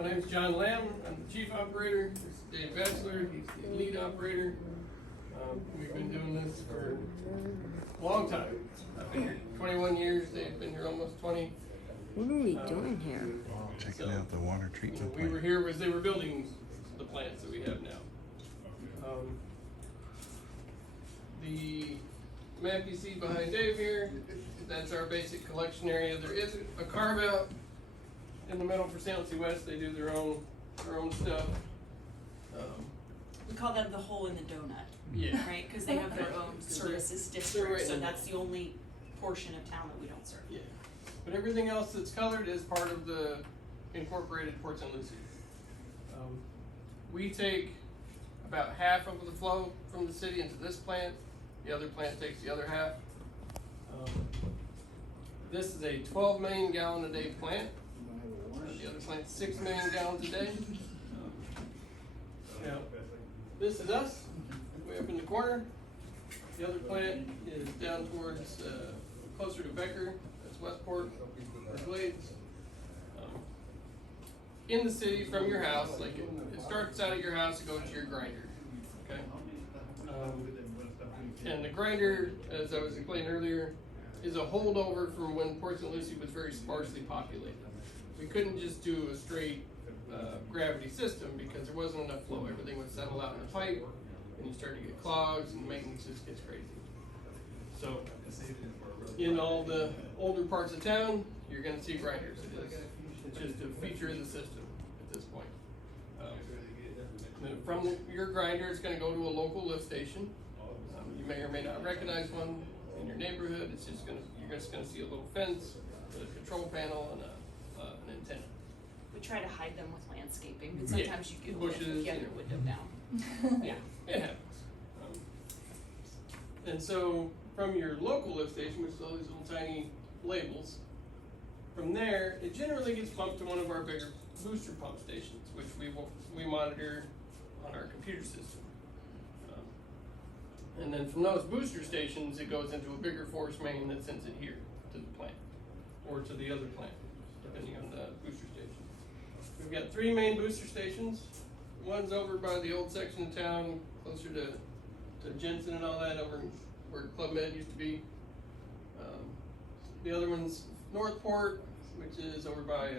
My name's John Lamb. I'm the chief operator. This is Dave Batchelor. He's the lead operator. We've been doing this for a long time. I've been here 21 years. Dave's been here almost 20. What are we doing here? Checking out the water treatment We plant. were here as they were building the plants that we have now. The map you see behind Dave here, that's our basic collection area. There is a carve out in the middle for Lucie West. They do their own stuff. We call that the hole in the donut. Yeah. Right, because they have their own services district, right so in- that's the only portion of town that we don't serve. Yeah. But everything else that's colored is part of the incorporated Port St. Lucie. We take about half of the flow from the city into this plant. The other plant takes the other half. This is a 12 million gallon a day plant. The other plant's 6 million gallons a day. Now, this is us, way up in the corner. The other plant is down towards, closer to Becker, that's Westport, or Glades. In the city from your house, like it starts out at your house, it goes to your grinder, okay? And the grinder, as I was explaining earlier, is a holdover from when Port St. Lucie was very sparsely populated. We couldn't just do a straight gravity system because there wasn't enough flow. Everything would settle out in the pipe, and you start to get clogs, and maintenance just gets crazy. So, in all the older parts of town, you're going to see grinders. It's just a feature of the system at this point. From your grinder, it's going to go to a local lift station. You may or may not recognize one in your neighborhood. It's just you're just going to see a little fence with a control panel and an antenna. We try to hide them with landscaping, but sometimes you get bushes, if you have your window down. Yeah. It happens. And so from your local lift station, which is all these little tiny labels, from there, it generally gets pumped to one of our bigger booster pump stations, which we monitor on our computer system. And then from those booster stations, it goes into a bigger force main that sends it here to the plant, or to the other plant, depending on the booster station. We've got 3 main booster stations. One's over by the old section of town, closer to Jensen and all that, over where Club Med used to be. The other one's Northport, which is over by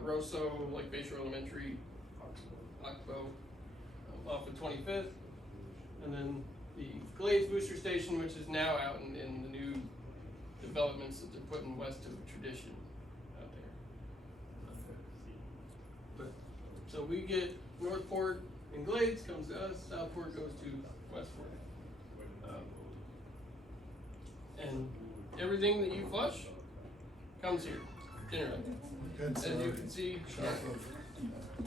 Rosso, like Bayshore Elementary, Oxbow, off of 25th. And then the Glades booster station, which is now out in the new developments that they're putting west of Tradition out there. So we get Northport and Glades comes to us, Southport goes to Westport. And everything that you flush comes here, generally. As you can see,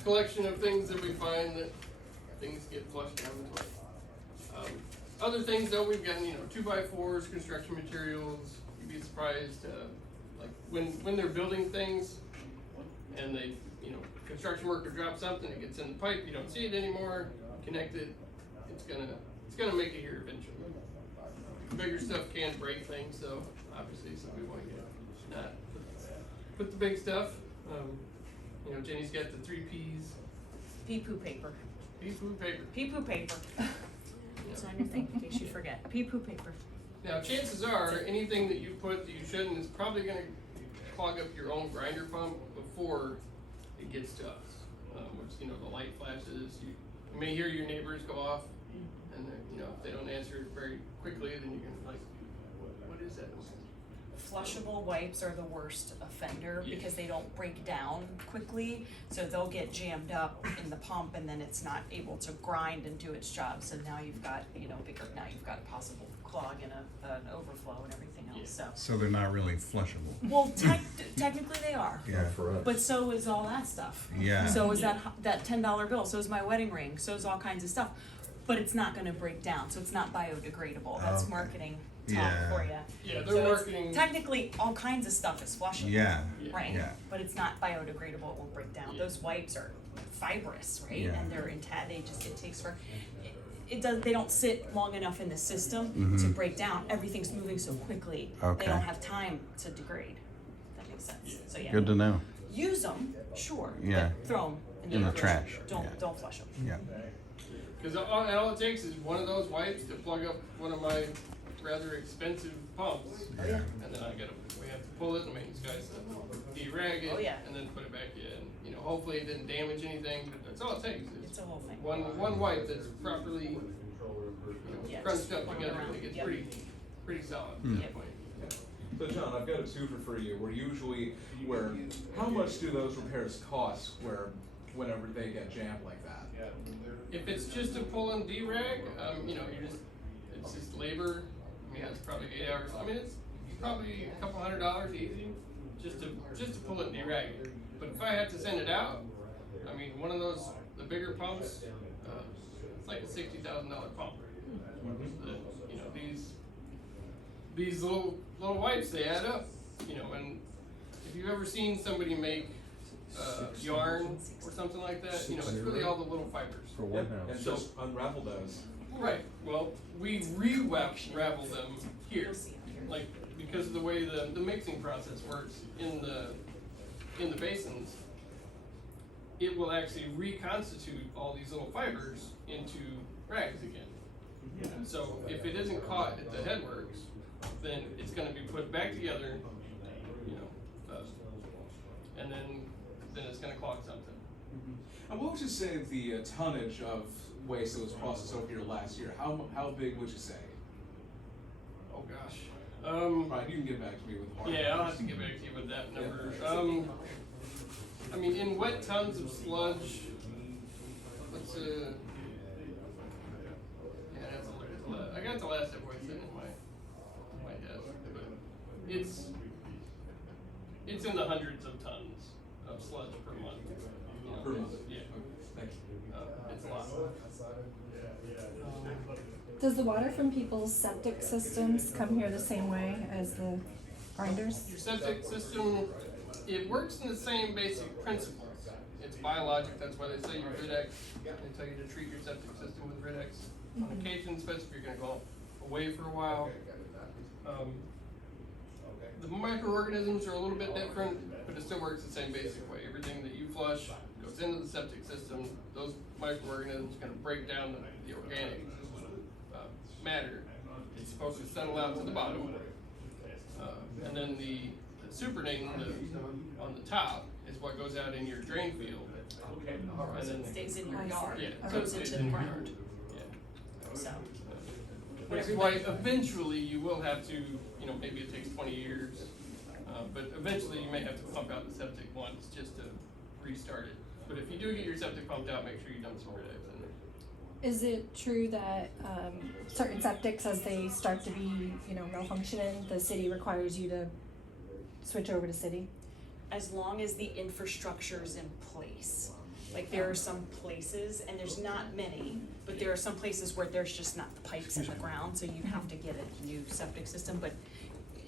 collection of things that we find that things get flushed down the toilet. Other things though, we've got, 2x4s, construction materials. You'd be surprised, like when they're building things and they, construction worker drops something, it gets in the pipe, you don't see it anymore, connect it, it's gonna make it here eventually. Bigger stuff can break things, so obviously, so we want to not put the big stuff. Jenny's got the 3 P's. Pee-poo paper. Pee-poo paper. Pee-poo paper. It's on your thing, in case you forget. Pee-poo paper. Now, chances are, anything that you put that you shouldn't is probably going to clog up your own grinder pump before it gets to us. Which, the light flashes, you may hear your neighbors go off, and if they don't answer it very quickly, then you're going to be like, what is that? Flushable wipes are the worst offender Yeah. because they don't break down quickly, so they'll get jammed up in the pump and then it's not able to grind and do its job. So now you've got, now you've got a possible clog and an overflow and everything else. So they're not really flushable. Well, technically they are. Yeah. But so is all that stuff. Yeah. So is that $10 bill. So is my wedding ring. So is all kinds of stuff. But it's not going to break down. So it's not biodegradable. That's Okay. marketing talk Yeah. for you. Yeah, So they're it's marketing. technically, all kinds of stuff is flushable. Yeah. Right. Yeah. But it's not biodegradable. It won't break down. Yeah. Those wipes are fibrous, right? Yeah. And they're intact. It takes for. It does. They don't sit long enough in the system to break down. Everything's moving so quickly. Okay. They don't have time to degrade. If that makes sense. Yeah. So yeah. Good to know. use them, sure, Yeah. but throw them In the trash, Don't, yeah. don't flush them. Yeah. Cause all it takes is one of those wipes to plug up one of my rather expensive pumps. Yeah. And then we have to pull it, and the maintenance guys de-rag it, Oh, yeah. and then put it back in. You know, hopefully it didn't damage anything, but that's all it takes. It's a whole thing. One wipe that's properly, you know, Yeah, crunched just up run together, around. and it gets Yep. pretty solid at Mm. that point. So John, I've got a twofer for you. How much do those repairs cost whenever they get jammed like that? If it's just a pull and de-rag, you know, it's just labor. I mean, that's probably 8 hours. I mean, it's probably a couple $100 easy, just to pull it and de-rag it. But if I have to send it out, I mean, one of those, the bigger pumps, it's like a $60,000 pump. You know, these little wipes, they add up. You know, and if you've ever seen somebody make yarn or something like that, you know, it's really all the little fibers. Yep, and just unravel those. Right. Well, we re-ravel them here, You'll see it here. like because of the way the mixing process works in the basins. It will actually reconstitute all these little fibers into rags again. And so if it isn't caught at the headworks, then it's going to be put back together, you know, and then it's going to clog something. And what would you say the tonnage of waste that was processed over here last year? How big would you say? Oh gosh. Right, you can get back to me with hard Yeah, I'll numbers. have to get back to you with that number. Yeah. I mean, in wet tons of sludge, let's yeah, that's a lot. I got the last invoice sitting in my desk, but it's in the hundreds of tons of sludge per month. You know, Per month? Yeah, Thank you. it's a lot. Does the water from people's septic systems come here the same way as the grinders? Your septic system, it works in the same basic principles. It's biologic, that's why they say your Rid-X. They tell you to treat your septic system with Rid-X on occasion, especially if you're gonna go away for a while. The microorganisms are a little bit different, but it still works the same basic way. Everything that you flush goes into the septic system. Those microorganisms are gonna break down the organic matter. It's supposed to settle out to the bottom. And then the supernatant on the top is what goes out in your drain field. And then, Stays in your I see. yard, yeah, goes stays into in the your ground, yard. Yeah. so. Which is why eventually you will have to, you know, maybe it takes 20 years, but eventually you may have to pump out the septic once just to restart it. But if you do get your septic pumped out, make sure you dump some Rid-X in there. Is it true that certain septics, as they start to be, malfunctioning, the city requires you to switch over to city? As long as the infrastructure's in place. Like there are some places, and there's not many, but there are some places where there's just not the pipes in the ground, so you have to get a new septic system, but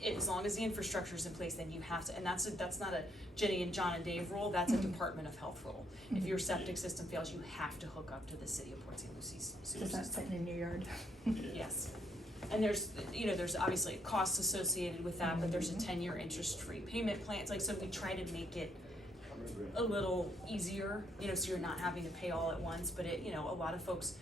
as long as the infrastructure's in place, then you have to, and that's not a Jenny and John and Dave rule, that's a Department of Health rule. If your septic system fails, you have to hook up to the city of Port St. Lucie's sewer Because that's system. sitting in your yard. Yes. And there's obviously costs associated with that, but there's a 10-year interest-free payment plan. It's like, so we try to make it a little easier, so you're not having to pay all at once, but a lot of folks,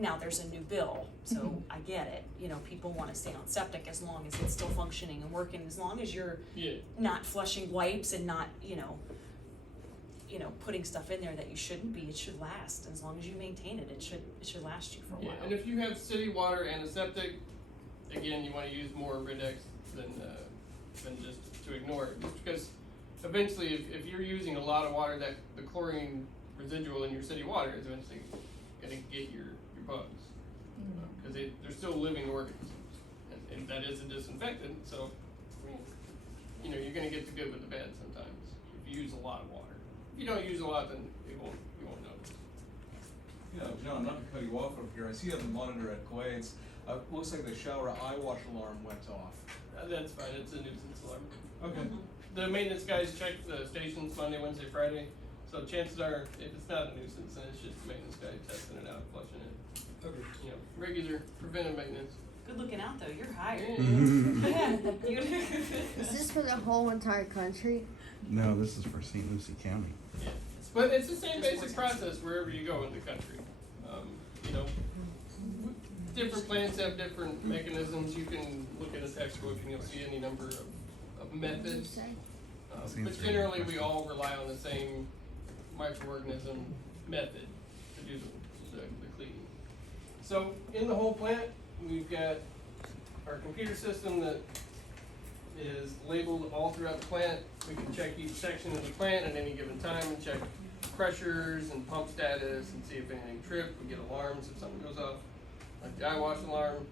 now there's a new bill, so I get it, people wanna stay on septic as long as it's still functioning and working, as long as you're Yeah. not flushing wipes and not, putting stuff in there that you shouldn't be, it should last. As long as you maintain it, it should last you for a Yeah, while. and if you have city water and a septic, again, you wanna use more Rid-X than just to ignore it, just because eventually, if you're using a lot of water, that the chlorine residual in your city water is eventually gonna get your bugs. Cause they're still living organisms, and that is a disinfectant, so, I mean, you're gonna get the good with the bad sometimes, if you use a lot of water. If you don't use a lot, then you won't notice. Yeah, John, not to cut you off over here, I see you have a monitor at Glades. Looks like the shower eye wash alarm went off. That's fine, it's a nuisance alarm. Okay. The maintenance guys check the stations Monday, Wednesday, Friday, so chances are, if it's not a nuisance, then it's just the maintenance guy testing it out, flushing it. Okay. Regular preventive maintenance. Good looking out though, you're hired. Yeah. Yeah. Is this for the whole entire country? No, this is for St. Lucie County. Yeah. But it's the same basic process wherever you go in the country. You know, different plants have different mechanisms. You can look at a textbook and you'll see any number of methods. But generally, we all rely on the same microorganism method to do the cleaning. So in the whole plant, we've got our computer system that is labeled all throughout the plant. We can check each section of the plant at any given time and check pressures and pump status and see if anything tripped. We get alarms if something goes off, like the eye wash alarm.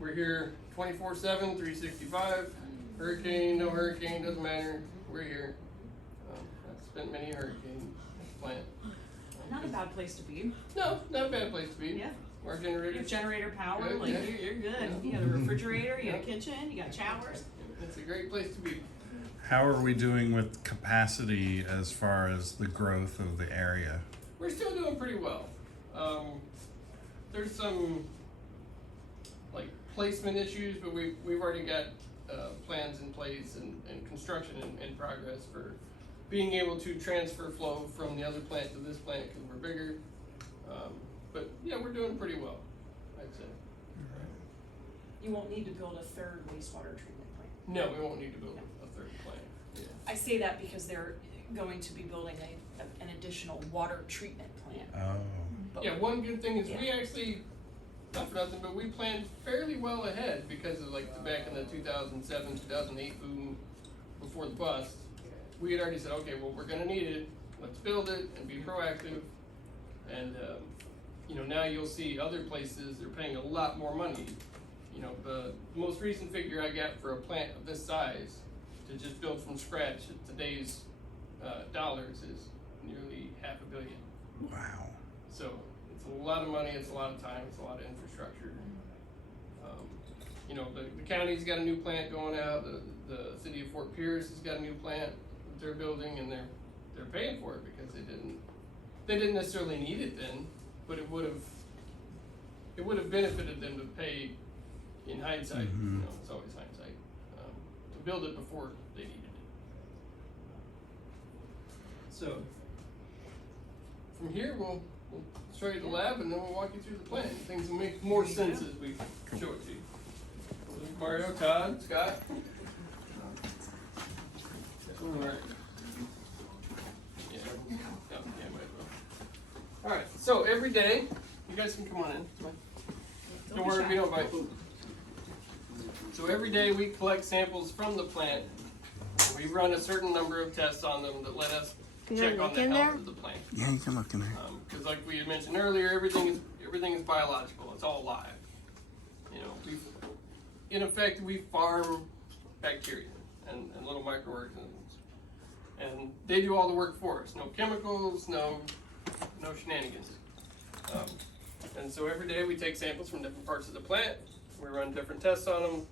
We're here 24/7, 365. Hurricane, no hurricane, doesn't matter. We're here. I've spent many hurricanes at the plant. Not a bad place to be. No, not a bad place to be. Yeah. Our You generator. have generator power, Good, like yeah. you're good. Yeah. You got a refrigerator, you got a kitchen, you got showers. It's a great place to be. How are we doing with capacity as far as the growth of the area? We're still doing pretty well. There's some like placement issues, but we've already got plans in place and construction in progress for being able to transfer flow from the other plant to this plant because we're bigger. But yeah, we're doing pretty well, I'd say. You won't need to build a third wastewater treatment plant. No, we won't need to build a third plant. Yeah. I say that because they're going to be building an additional water treatment plant. Oh, But Yeah, one good thing is we Yeah. actually, not for nothing, but we planned fairly well ahead because of like back in the 2007, 2008 boom before the bust. We had already said, okay, well, we're gonna need it, let's build it and be proactive. And, you know, now you'll see other places, they're paying a lot more money. You know, the most recent figure I got for a plant of this size to just build from scratch at today's dollars is nearly $500 million. wow. So it's a lot of money, it's a lot of time, it's a lot of infrastructure. You know, the county's got a new plant going out, the city of Fort Pierce has got a new plant that they're building, and they're paying for it because they didn't necessarily need it then, but it would have benefited them to pay in hindsight. You know, it's always hindsight, to build it before they needed it. So from here we'll show you the lab and then we'll walk you through the plan. Things will make more sense as we show it to you. So Mario, Todd, Scott. Alright. Yeah. Oh, yeah, might as well. Alright, so every day, you guys can come on in. Come on. Don't worry if you don't bite. So every day we collect samples from the plant. We run a certain number of tests on them that let us Can I check on look the in health there? of the plant. Yeah, you can look in there. Because like we had mentioned earlier, everything is biological. It's all live. You know, in effect we farm bacteria and little microorganisms, and they do all the work for us. No chemicals, no shenanigans. And so every day we take samples from different parts of the plant. We run different tests on them.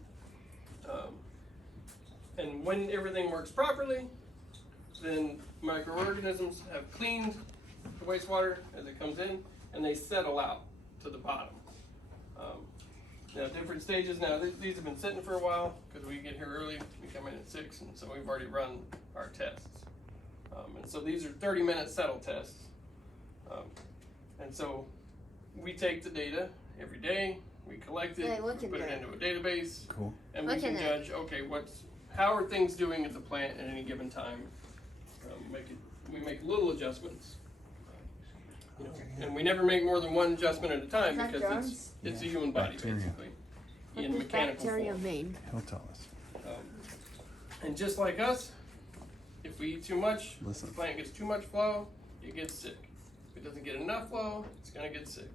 And when everything works properly, then microorganisms have cleaned the wastewater as it comes in, and they settle out to the bottom. Now, different stages. Now, these have been sitting for a while because we get here early. We come in at 6, and so we've already run our tests. And so these are 30-minute settle tests. And so we take the data every day, we collect it, Hey, look we in put it there. into a database, Cool. and we Look can in there. judge, okay, how are things doing at the plant at any given time? We make little adjustments. You know, and we never make more than one adjustment at a time Is that because germs? it's a human body Bacteria. basically What in does mechanical bacteria form. mean? He'll tell us. And just like us, if we eat too much, Listen. the plant gets too much flow, it gets sick. If it doesn't get enough flow, it's gonna get sick.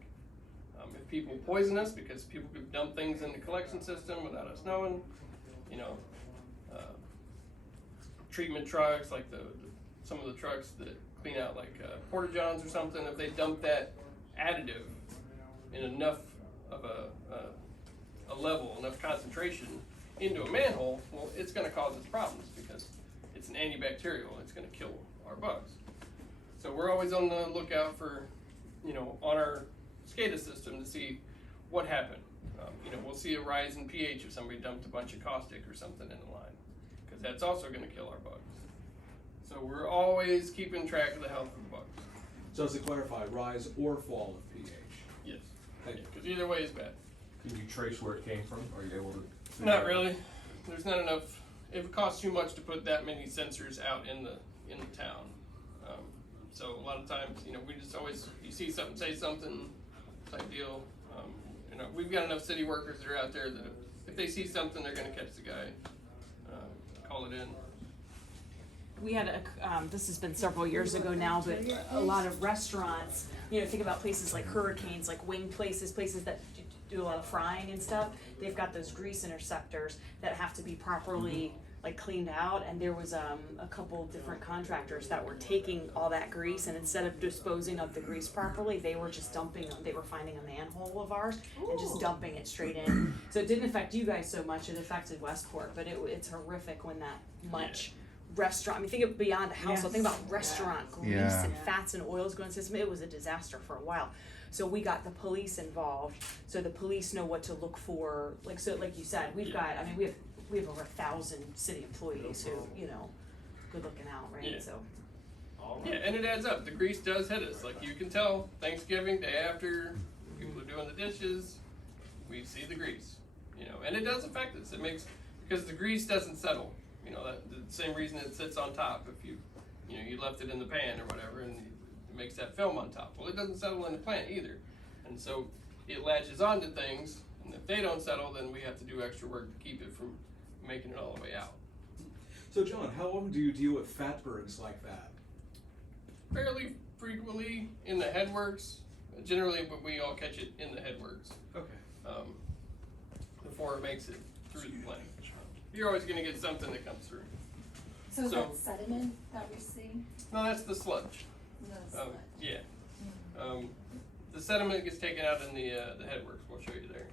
If people poison us because people could dump things in the collection system without us knowing, you know, treatment trucks like some of the trucks that clean out like porta johns or something, if they dump that additive in enough of a level, enough concentration into a manhole, well, it's going to cause us problems because it's an antibacterial. It's going to kill our bugs. So we're always on the lookout for, you know, on our SCADA system to see what happened. You know, we'll see a rise in pH if somebody dumped a bunch of caustic or something in the line. because that's also gonna kill our bugs. So we're always keeping track of the health of the bugs. So to clarify, rise or fall of pH. Yes. Thank you. Because either way is bad. Can you trace where it came from? Are you able to? Not really. There's not enough. It costs too much to put that many sensors out in the town. So a lot of times, you know, we just always, you see something, say something type deal. You know, we've got enough city workers that are out there that if they see something, they're gonna catch the guy, call it in. We had this has been several years ago now, but a lot of restaurants, you know, think about places like Hurricanes, like wing places that do a lot of frying and stuff. They've got those grease interceptors that have to be properly like cleaned out, and there was a couple different contractors that were taking all that grease, and instead of disposing of the grease properly, they were just dumping, they were finding a manhole of ours and just dumping it straight in. So it didn't affect you guys so much, it affected Westport, but it's horrific when that much restaurant, I mean, think of beyond a household, think about restaurant grease Yeah. and fats and oils going system. It was a disaster for a while. So we got the police involved, so the police know what to look for. Like, so like you said, we've got, I mean, we have over 1,000 city employees who, you know, good looking out, right? Yeah. So Yeah, and it adds up. The grease does hit us. Like you can tell, Thanksgiving, day after, people are doing the dishes, we see the grease. You know, and it does affect us. It makes, because the grease doesn't settle. You know, that the same reason it sits on top. If you left it in the pan or whatever, and it makes that film on top. Well, it doesn't settle in the plant either, and so it latches onto things. And if they don't settle, then we have to do extra work to keep it from making it all the way out. So John, how often do you deal with fat burns like that? Fairly frequently in the headworks. Generally, but we all catch it in the headworks Okay. before it makes it through the plant. You're always going to get something that comes through. So So- that sediment that we see, No, that's the sludge. the sludge. Yeah. The sediment gets taken out in the headworks. We'll show you there.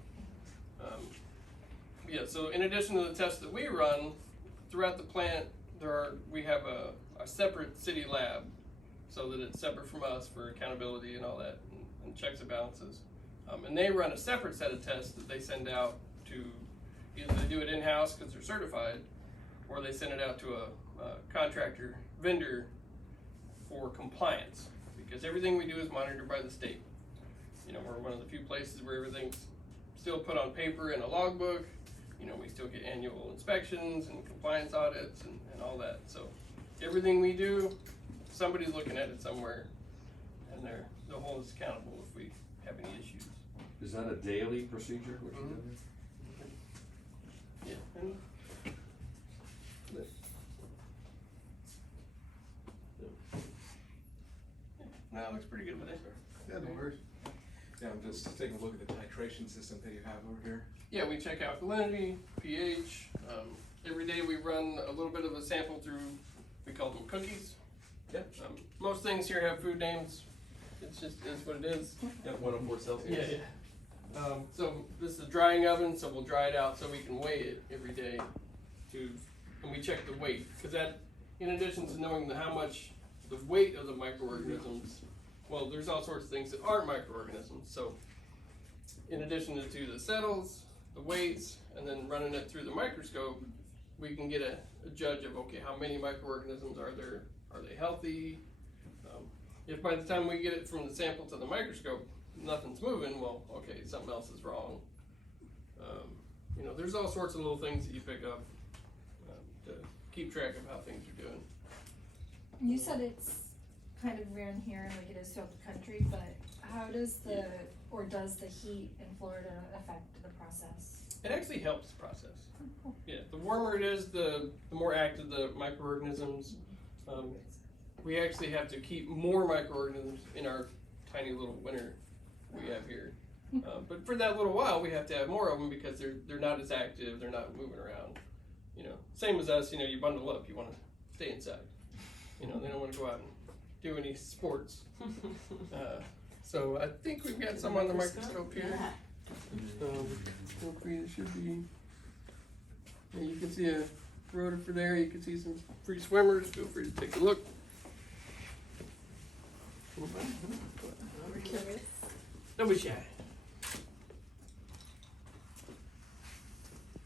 Yeah. So in addition to the tests that we run throughout the plant, we have a separate city lab, so that it's separate from us for accountability and all that, and checks and balances. And they run a separate set of tests that they send out to either they do it in-house because they're certified, or they send it out to a contractor vendor for compliance, because everything we do is monitored by the state. You know, we're one of the few places where everything's still put on paper in a logbook. You know, we still get annual inspections and compliance audits and all that. So everything we do, somebody's looking at it somewhere, and they'll hold us accountable if we have any issues. Is that a daily procedure? What you do? Yeah. And no, it looks pretty good with it. Yeah, no worries. Yeah, I'm just taking a look at the titration system that you have over here. Yeah, we check alkalinity, pH. Every day we run a little bit of a sample through, we call them cookies. Yep. Most things here have food names. It's just is what it is. Yep, 104 Celsius. Yeah. So this is a drying oven, so we'll dry it out so we can weigh it every day and we check the weight. Because that, in addition to knowing how much the weight of the microorganisms, well, there's all sorts of things that aren't microorganisms. So in addition to the settles, the weights, and then running it through the microscope, we can get a judge of, okay, how many microorganisms are there? Are they healthy? If by the time we get it from the sample to the microscope, nothing's moving, well, okay, something else is wrong. You know, there's all sorts of little things that you pick up to keep track of how things are doing. You said it's kind of rare in here like it is throughout the country, but how does does the heat in Florida affect the process? It actually helps the process. Yeah, the warmer it is, the more active the microorganisms. We actually have to keep more microorganisms in our tiny little winter we have here. But for that little while, we have to have more of them because they're not as active, they're not moving around. You know, same as us, you know, you bundle up, you want to stay inside. You know, they don't want to go out and do any sports. So I think we've got some on the microscope here. Feel free, there should be, yeah, you can see a rotifer there, you can see some free swimmers, feel free to take a look. Don't be shy.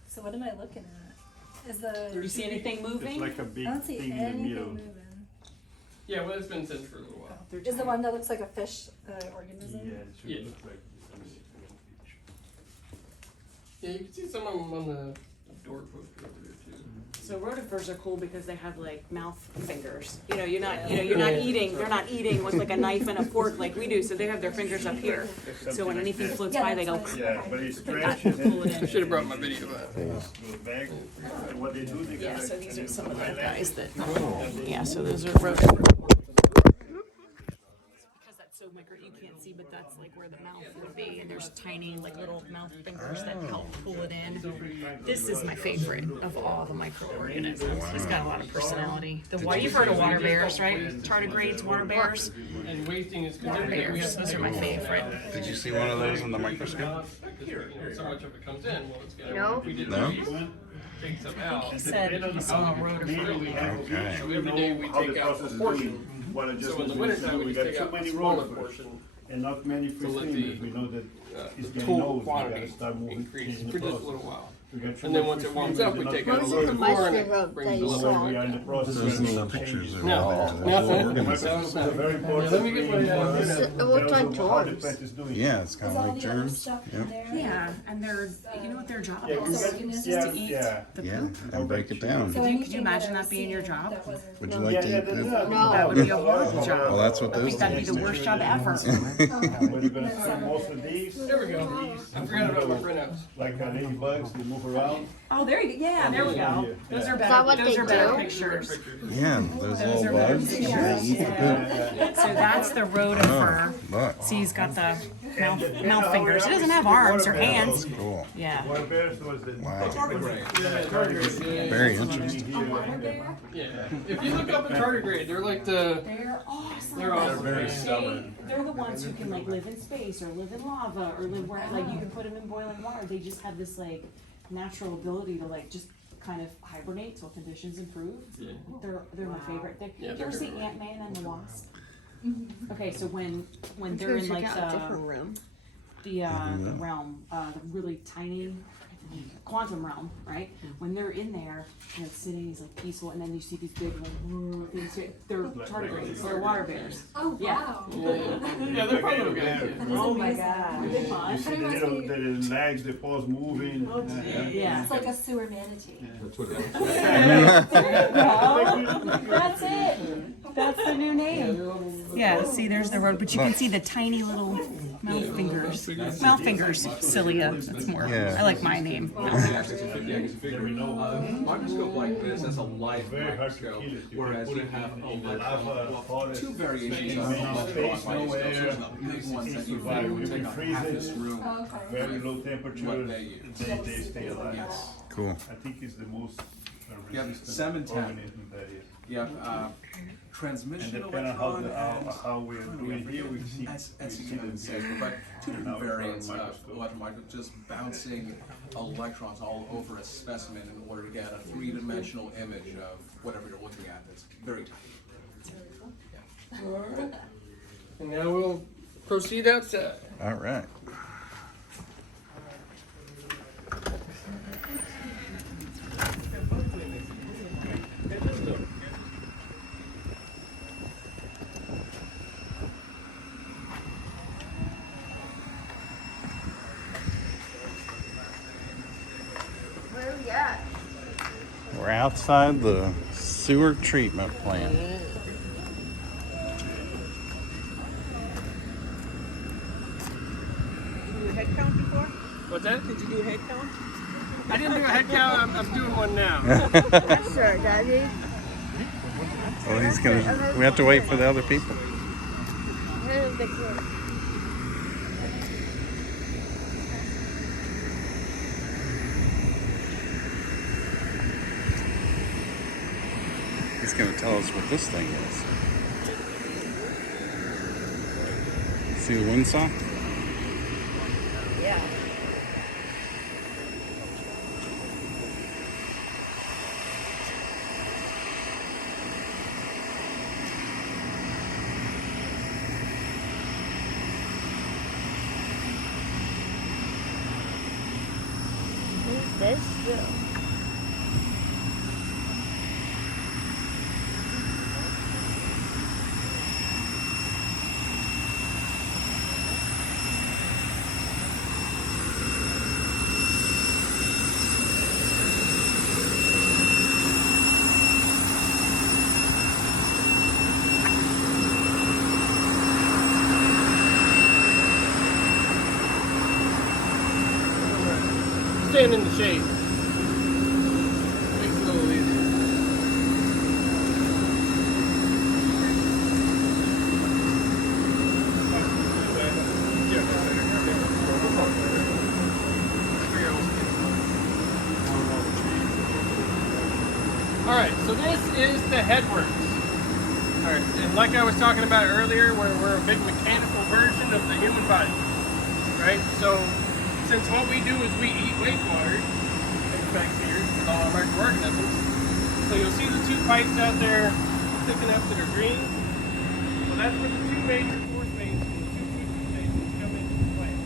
So what am I looking at? Is the, Do you see anything It's moving? like a big I don't see thing in the anything middle. moving. Yeah, well, it's been since for a little while. Is the one that looks like a fish organism? Yeah, it should Yeah. look like. Yeah, you can see some of them on the door post over there too. So rotifers are cool because they have like mouth fingers. You're not eating. They're not eating with like a knife and a fork like we do. So they have their fingers up here. So when anything floats Yeah, by, they go. that's what Yeah, but it's Pull stretches it in. I should have brought my video out. goes back. What they do, they Yeah, gotta- so these are some of the highlight guys it. that. Yeah, so those are rotifers. Because that's so micro, you can't see, but that's like where the mouth would be, and there's tiny like little mouth fingers that help pull it in. This is my favorite of all the microorganisms. He's got a lot of personality. You've heard of water bears, right? Tardigrades, water bears. And wasting is Water considered. bears, those are my favorite. Did you see one of those in the microscope? So much of it comes in, well, it's gonna. No. If we did No? these, take some out. He said he saw a rotifer. Okay. So every day we How the take out process a is portion. doing. What So in adjustments the we winter time, do, we got just take too out many a smaller rotifers portion. and not many free To let streamers. the, We know that it's getting Total nose, we quantity gotta start moving increase in the for just a process. little while. We got too And then much once free it warms streamers, up, we they're take not out a What little was the bit more and mushroom it rope brings that the you So level saw? we are in the process. There's of no changing pictures the- of No. all No. that. We're gonna, Microscopes are very important. Let me get my, What Tells kind us how the of plant is doing. yeah, it's kind Is of all like the other germs. stuff Yep. in there? Yeah, and you know what their job Yeah, you is? got- Just yeah, to eat. yeah. The Yeah, poop. and break it down. So Could you anything imagine I've that being your seen job? that wasn't- Would you like to eat poop? That would be a horrible job. Well, that's what I those think that'd be things the do. worst job ever. But you're gonna see most of these, there we go. I forgot about my printouts. like ladybugs, they move around. Oh, there you go. Yeah, there we go. Those are that what better. Those they are better do? pictures. Yeah, those little are better bugs. pictures. They eat the poop. So that's the rotifer. Look. See, he's got the mouth fingers. He doesn't have arms or hands. Cool. Yeah. Water bears was the. Wow. Tardigrade. Very interesting. Yeah. If you look up a tardigrade, they're like the, They're awesome. they're awesome. very stubborn. They're the ones who can like live in space or live in lava or live where like you can put them in boiling water. They just have this like natural ability to like just kind of hibernate till conditions improve. Yeah. They're my favorite. Yeah, You they're ever see good. Ant-Man and the Wasp? Okay, so when I'm they're gonna in check like out a different room. the realm, the really tiny quantum realm, right? When they're in there and it's sitting, it's like peaceful, and then you see these big like things. They're tardigrades. They're water bears. Oh, Yeah. wow. Yeah, they're fun little guys. That is Oh my amazing. god, they're You fun. see the legs, the paws moving. Yeah. It's like a sewer manatee. That's what it is. There you go. That's it. That's the new name. Yeah, see, there's the road, but you can see the tiny little mouth fingers. Mouth fingers, cilia. That's more. Yeah. I like my name. Microscope like this has a light Very hard to microscope, kill it. You whereas can you put it have in the electron, lava, well, forest, two variations no of electron space, no microscopes. air. There's the big ones that you Survive. can You take can up freeze half it. this room. Oh, okay. Very low What temperatures, they use. they stay alive. Cool. I think it's the most You have resistant 7-10. organism that is. You have And transmission depending on how, electron and how we're doing here, we see, but two different Now, variants of microscope. electron microscope, just bouncing electrons all over a specimen in order to get a three-dimensional image of whatever you're looking at. It's very tiny. Alright. And now we'll proceed outside. All right. Where are we at? We're outside the sewer treatment plant. Did you do a head count before? What's that? Did you do a head count? I didn't do a head count, I'm doing one now. Sure, Daddy. Well, he's gonna. We have to wait for the other people. He's gonna tell us what this thing is. See the windsaw? Yeah. Who's this? Bill? This is the one. stand in the shade. Makes it a little easier. Alright, so this is the headworks. Alright, and like I was talking about earlier, where we're a big mechanical version of the human body. Right? So, since what we do is we eat wastewater, effects here with all our microorganisms, so you'll see the two pipes out there sticking up that are green. Well, that's where the two major force mains from the two treatment stations come into the plant.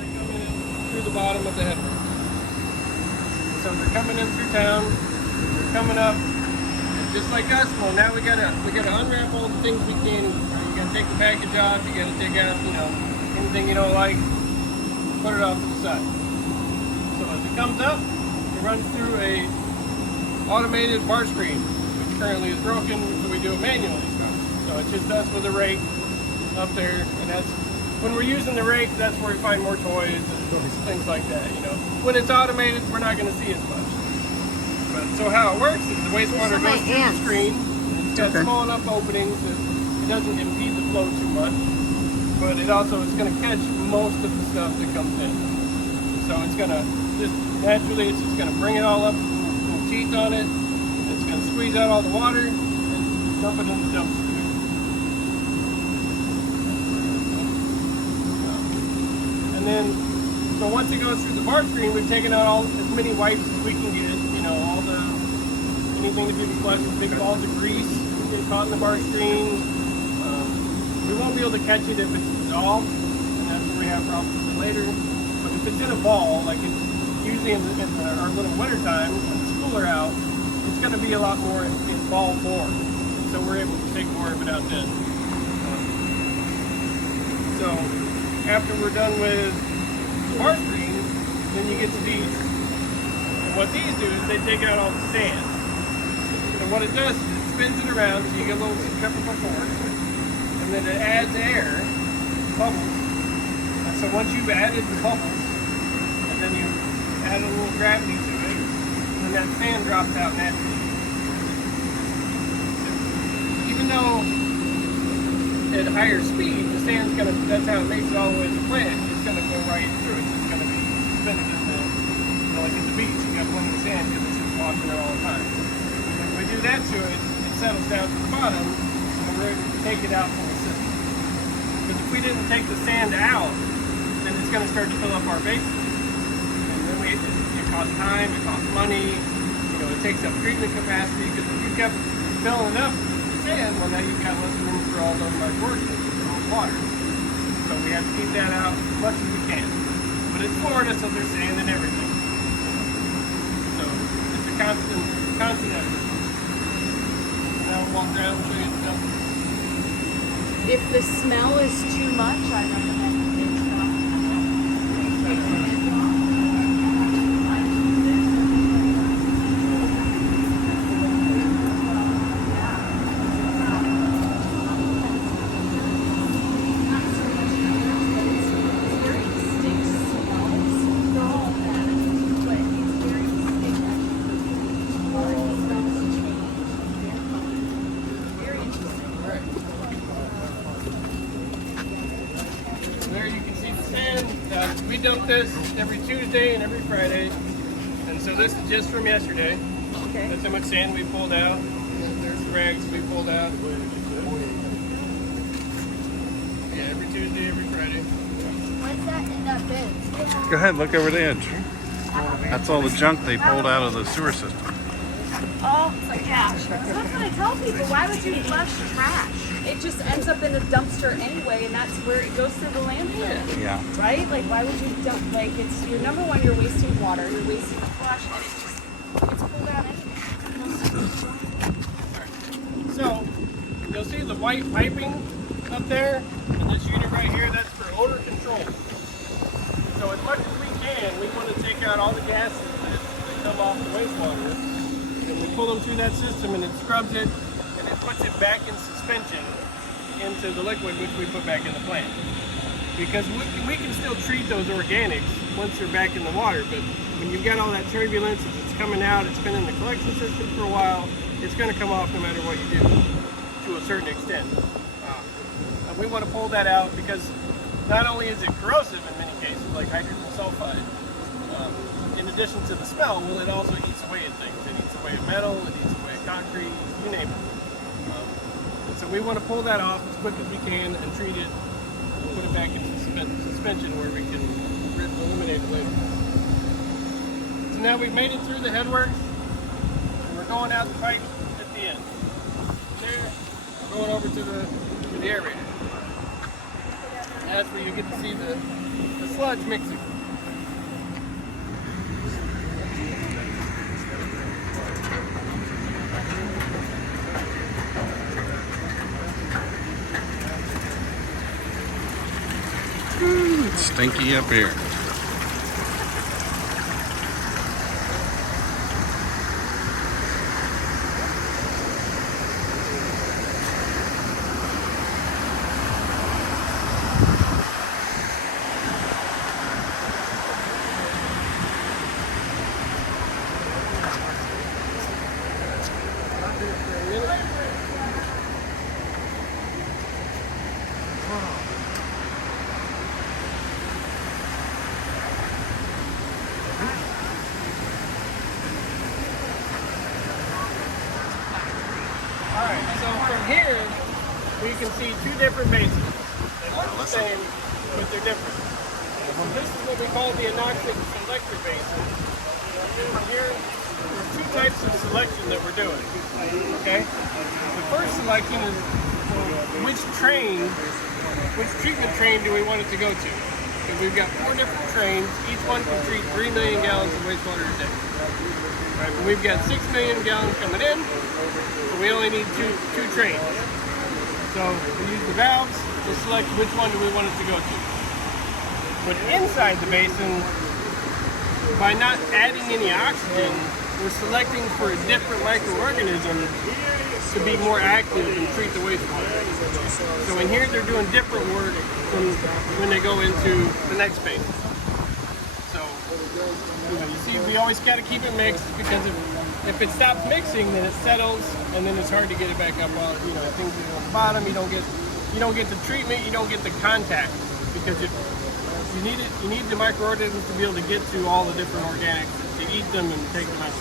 They come in through the bottom of the headwork. So they're coming in through town, they're coming up, and just like us, well, now we gotta unwrap all the things we can eat. Right? You gotta take the package off, you gotta take out, anything you don't like, put it off to the side. So as it comes up, it runs through a automated bar screen, which currently is broken, so we do it manually. So it's just us with a rake up there, and that's when we're using the rake, that's where we find more toys and things like that. When it's automated, we're not going to see as much. But so how it works is the wastewater goes through the screen. It's got small enough openings that it doesn't impede the flow too much. But it also is going to catch most of the stuff that comes in. So it's going to it's just going to bring it all up, little teeth on it. It's going to squeeze out all the water and dump it in the dumpster. And then, so once it goes through the bar screen, we've taken out as many wipes as we can get. Anything that people flush, big balls of grease get caught in the bar screen. We won't be able to catch it if it's dissolved, and that's where we have problems with it later. But if it's in a ball, like it's usually in our little winter times when it's cooler out, it's going to be a lot more in ball form. So we're able to take more of it out then. So after we're done with the bar screen, then you get to these. And what these do is they take out all the sand. And what it does is it spins it around, so you get a little centrifugal force. And then it adds air, bubbles. And so once you've added the bubbles, and then you add a little gravity to it, then that sand drops out naturally. Even though at higher speed, the sand's that's how it makes it all the way to the plant, it's gonna go right through it. It's gonna be suspended in like at the beach, you got plenty of sand because it's just washing it all the time. And if we do that to it, it settles down to the bottom, and we're able to take it out from the system. Because if we didn't take the sand out, then it's going to start to fill up our bases. And then it costs time, it costs money, it takes up treatment capacity, because if you kept filling up the sand, well now you've got less room for all those microorganisms, all the water. So we have to keep that out as much as we can. But it's Florida, so there's sand and everything. So it's a constant effort. Now we'll walk around and show you the dump. If the smell is too much, I recommend we dump this every Tuesday and every Friday, and so this is just from yesterday. Okay. That's how much sand we pulled out. There's the rags we pulled out. Yeah, every Tuesday, every Friday. What's that in that bin? Go ahead, look over the edge. That's all the junk they pulled out of the sewer system. Oh, yeah. That's what I tell people. Why would you flush trash? it just ends up in a dumpster anyway, and that's where it goes through the landfill. Yeah. Right? Like, why would you dump, like, it's, you're number one, you're wasting water, you're wasting the flush, and it's pulled out anyway. So, you'll see the white piping up there, and this unit right here, that's for odor control. So as much as we can, we want to take out all the gases that come off the wastewater, and we pull them through that system, and it scrubs it, and it puts it back in suspension into the liquid, which we put back in the plant. because we can still treat those organics once they're back in the water, but when you've got all that turbulence, it's coming out, it's been in the collection system for a while, it's going to come off no matter what you do, to a certain extent. And we want to pull that out because not only is it corrosive in many cases, like hydrogen sulfide, in addition to the smell, well, it also eats away at things. It eats away at metal, it eats away at concrete, you name it. So we want to pull that off as quick as we can and treat it, and put it back into suspension where we can eliminate it later. So now we've made it through the headworks, and we're going out the pipe at the end. There, we're going over to the aerator. That's where you get to see the sludge mixing. It's stinky up here. Alright, so from here, we can see two different basins. They look the same, but they're different. So this is what we call the anoxic selector basin. From here, there's two types of selection that we're doing. Okay? The first selection is which treatment train do we want it to go to? And we've got 4 different trains. Each one can treat 3 million gallons of wastewater a day. Right, but we've got 6 million gallons coming in, so we only need two trains. So we use the valves to select which one do we want it to go to. But inside the basin, by not adding any oxygen, we're selecting for a different microorganism to be more active and treat the wastewater. So in here, they're doing different work from when they go into the next basin. So, you see, we always got to keep it mixed because if it stops mixing, then it settles, and then it's hard to get it back up. Things are on the bottom. You don't get the treatment. You don't get the contact because you need the microorganisms to be able to get to all the different organics to eat them and take them out.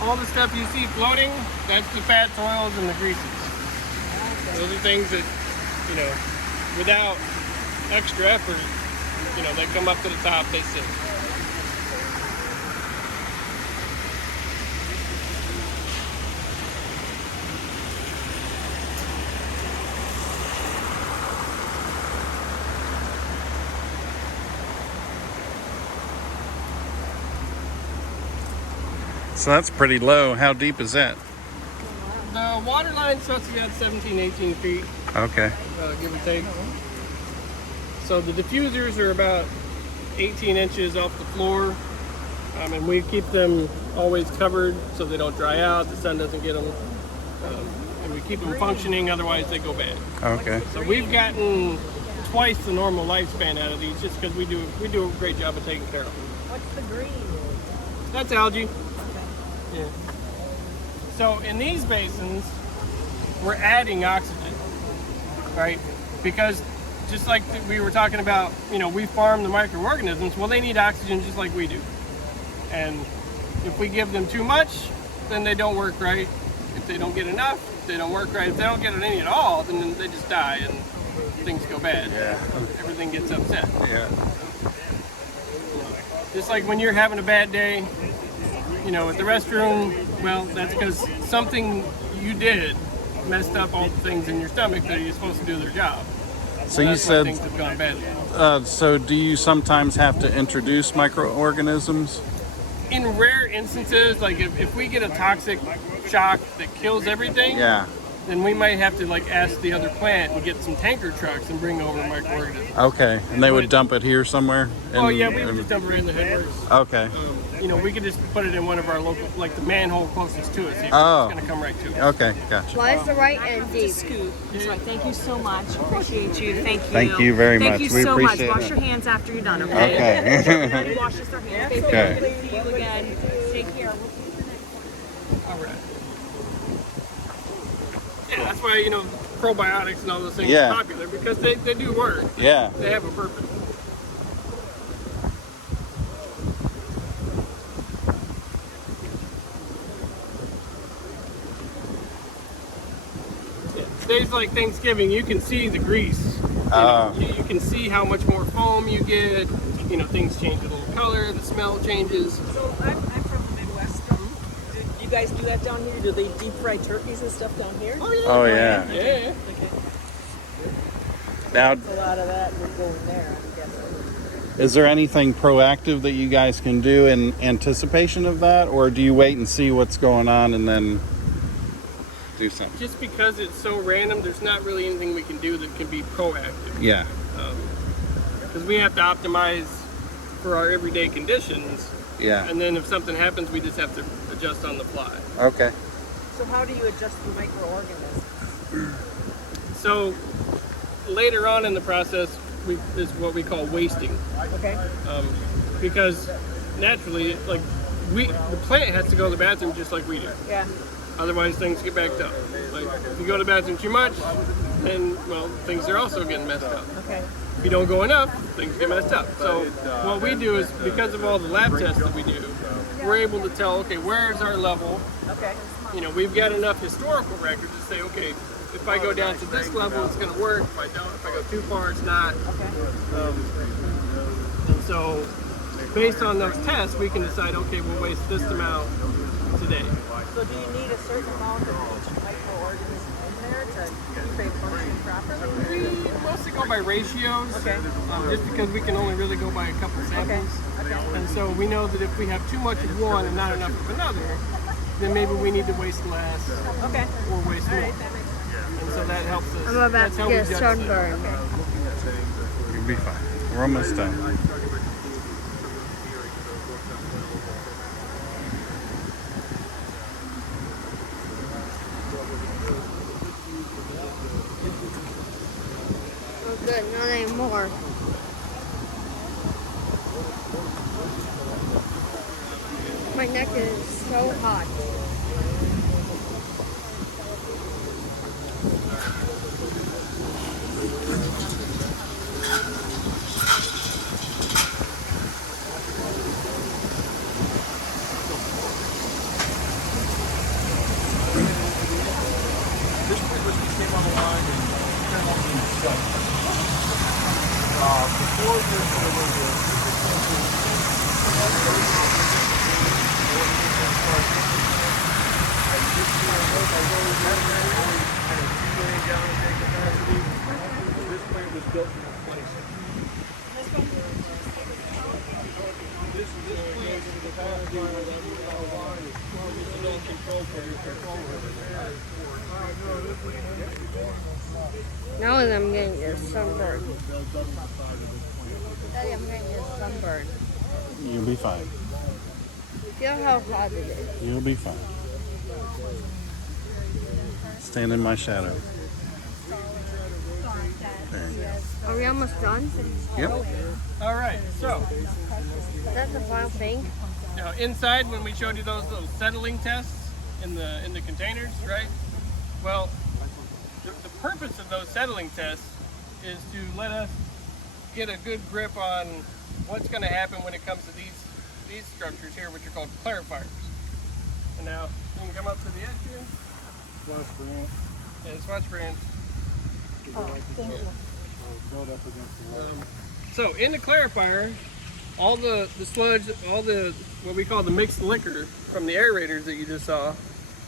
All the stuff you see floating, that's the fats, oils, and the greases. Those are things that, without extra effort, they come up to the top, they sit. So that's pretty low. How deep is that? The water line's supposed to be at 17, 18 feet, Okay. give or take. So the diffusers are about 18 inches off the floor, and we keep them always covered so they don't dry out, the sun doesn't get them, and we keep them functioning, otherwise they go bad. Okay. So we've gotten twice the normal lifespan out of these just because we do a great job of taking care of them. What's the green? That's algae. Yeah. So in these basins, we're adding oxygen, right? Because just like we were talking about, we farm the microorganisms, well, they need oxygen just like we do. And if we give them too much, then they don't work right. If they don't get enough, they don't work right. If they don't get any at all, then they just die and things go bad. Yeah. Everything gets upset. Yeah. Just like when you're having a bad day, at the restroom, well, that's because something you did messed up all the things in your stomach that you're supposed to do their job. So you that's why said, things have gone bad. so do you sometimes have to introduce microorganisms? In rare instances, like if we get a toxic shock that kills everything, Yeah. then we might have to like ask the other plant and get some tanker trucks and bring over microorganisms. Okay, and they would dump it here somewhere? Oh yeah, we would just dump it right in the headworks. Okay, You know, we could just put it in one of our local, like the manhole closest to us. It's Oh. gonna come right to us. okay, gotcha. Why is the right end deep? Scoop. That's right. Thank you so much. Appreciate you. Thank you. Thank you very much. Thank you We so appreciate much. Wash it. your hands after you're done, okay? Okay. Wash your hands. Okay. Good to see you again. Take care. All right. Yeah, that's why, you know, probiotics and all those things Yeah. are popular because they do work. Yeah. They have a purpose. Days like Thanksgiving, you can see the grease. You can see how much more foam you get. You know, things change a little color, the smell changes. So I'm from the Midwest. Do you guys do that down here? Do they deep fry turkeys and stuff down here? Oh yeah. Yeah. Okay. Now, A lot of that would go in there, I'm guessing. is there anything proactive that you guys can do in anticipation of that, or do you wait and see what's going on and then do something? Just because it's so random, there's not really anything we can do that can be proactive. Yeah. Because we have to optimize for our everyday conditions. Yeah. And then if something happens, we just have to adjust on the fly. Okay. So how do you adjust the microorganisms? So later on in the process, is what we call wasting. Okay. Because naturally, like the plant has to go to the bathroom just like we do. Yeah. Otherwise, things get backed up. Like if you go to the bathroom too much, then well, things are also getting messed up. Okay. If you don't go enough, things get messed up. So what we do is, because of all the lab tests that we do, we're able to tell, okay, where is our level? Okay. You know, we've got enough historical records to say, okay, if I go down to this level, it's going to work. If I don't, if I go too far, it's not. And so, based on those tests, we can decide, okay, we'll waste this amount today. So do you need a certain amount of each microorganism in there to keep it functioning properly? We mostly go by ratios, Okay. just because we can only really go by a couple samples. And so we know that if we have too much of one and not enough of another, then maybe we need to waste less Okay. or waste All more. right, that makes sense. And so that helps us. I'm about That's to how we get judge sunburned. You'll be fine. We're almost done. Oh, good, not anymore. My neck is so hot. Now I'm getting a sunburn. Daddy, I'm getting a sunburn. You'll be fine. Feel how hot it is. You'll be fine. Stand in my shadow. There you go. Are we almost done? Yep. All right, so Is that the final thing? now inside when we showed you those little settling tests in the containers, right? Well, the purpose of those settling tests is to let us get a good grip on what's going to happen when it comes to these structures here, which are called clarifiers. And now you can come up to the edge here. And swatch brand. So in the clarifier, all the sludge, all the what we call the mixed liquor from the aerators that you just saw,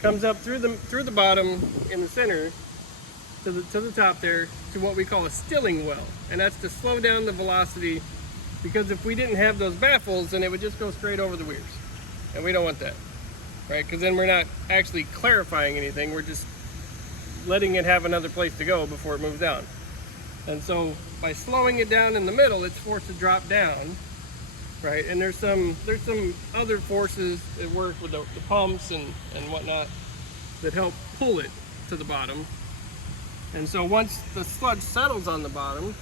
comes up through the bottom in the center to the top there to what we call a stilling well, and that's to slow down the velocity, because if we didn't have those baffles, then it would just go straight over the weirs, and we don't want that, right? Because then we're not actually clarifying anything; we're just letting it have another place to go before it moves down. And so by slowing it down in the middle, it's forced to drop down, right? And there's some other forces at work with the pumps and whatnot that help pull it to the bottom. And so once the sludge settles on the bottom,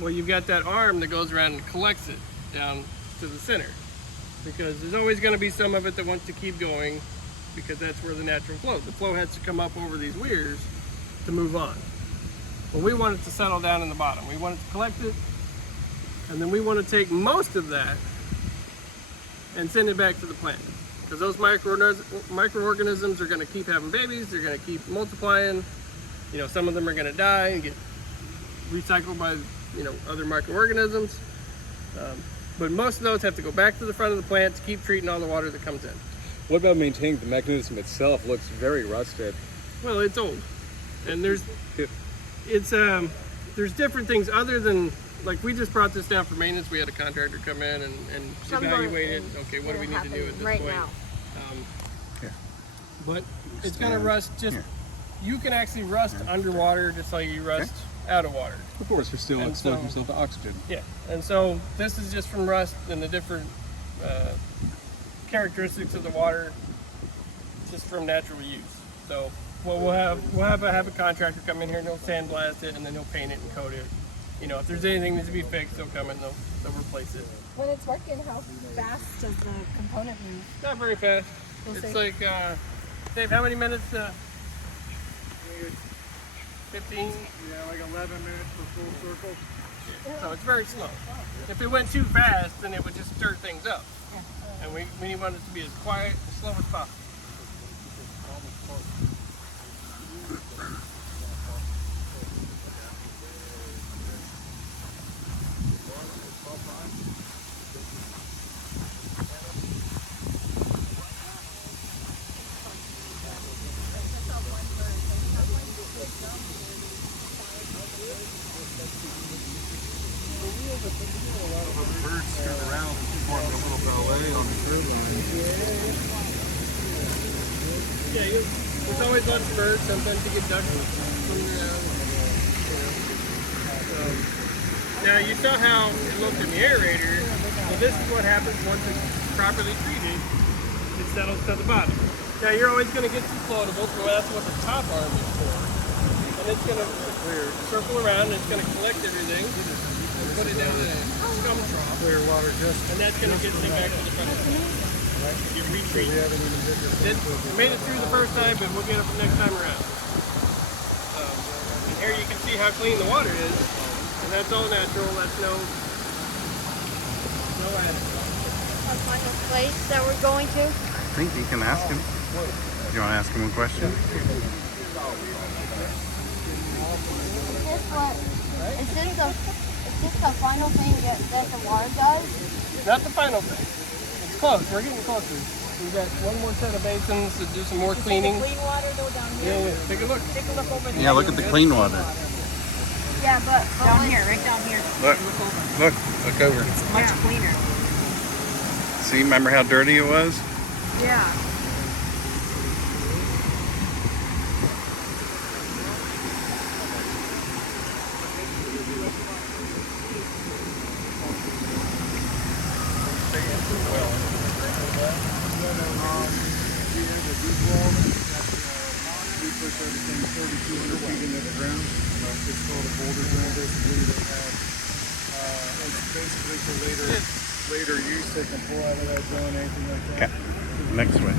well, you've got that arm that goes around and collects it down to the center, because there's always going to be some of it that wants to keep going, because that's where the natural flow. The flow has to come up over these weirs to move on. But we want it to settle down in the bottom. We want it to collect it, and then we want to take most of that and send it back to the plant, because those microorganisms are going to keep having babies. They're going to keep multiplying. You know, some of them are going to die and get recycled by, you know, other microorganisms. But most of those have to go back to the front of the plant to keep treating all the water that comes in. What about maintaining the mechanism itself? Looks very rusted. Well, it's old, and there's different things other than, like, we just brought this down for maintenance. We had a contractor come in and evaluate it. Okay, what do we need to do at this right point? now. But it's gonna rust. You can actually rust underwater just like you rust out of water. Of course, you're still And exposing so- yourself to oxygen. Yeah, and so this is just from rust and the different characteristics of the water, just from natural use. So what we'll have a contractor come in here and he'll sandblast it, and then he'll paint it and coat it. You know, if there's anything that needs to be fixed, they'll come and they'll replace it. When it's working, how fast does the component move? Not very fast. We'll It's see. like Dave, how many minutes? 15. Yeah, like 11 minutes for full circle. So it's very slow. If it went too fast, then it would just stir things up. And we want it to be as quiet and slow as possible. Yeah, there's always lots of birds. Sometimes you get ducks swimming around. Now you saw how it looked in the aerator. Well, this is what happens once it's properly treated. It settles to the bottom. Now you're always going to get some floatables, so that's what the top arm is for. And it's going to circle around and it's going to collect everything and put it down in a scum trough. Clear water just. And that's going to get sent back to the front of the plant. You retreat. It made it through the first time, but we'll get it the next time around. And here you can see how clean the water is, and that's all natural. That's no additive. Our final place that we're going to. I think you can ask him. Do you want to ask him a question? Is this the final thing that the water does? Not the final thing. It's close. We're getting closer. We've got one more set of basins to do some more cleaning. Clean water though down here? Yeah, take a look. Take a look over there. Yeah, look at the clean water. Yeah, but Down here, right down here. Look, look over. It's much cleaner. See, remember how dirty it was? yeah. We push everything 3,200 feet into the ground. It's called a boulder drain. Basically, they have it's basically for later use. They can pull out of that zone, anything like that. Okay. Next way.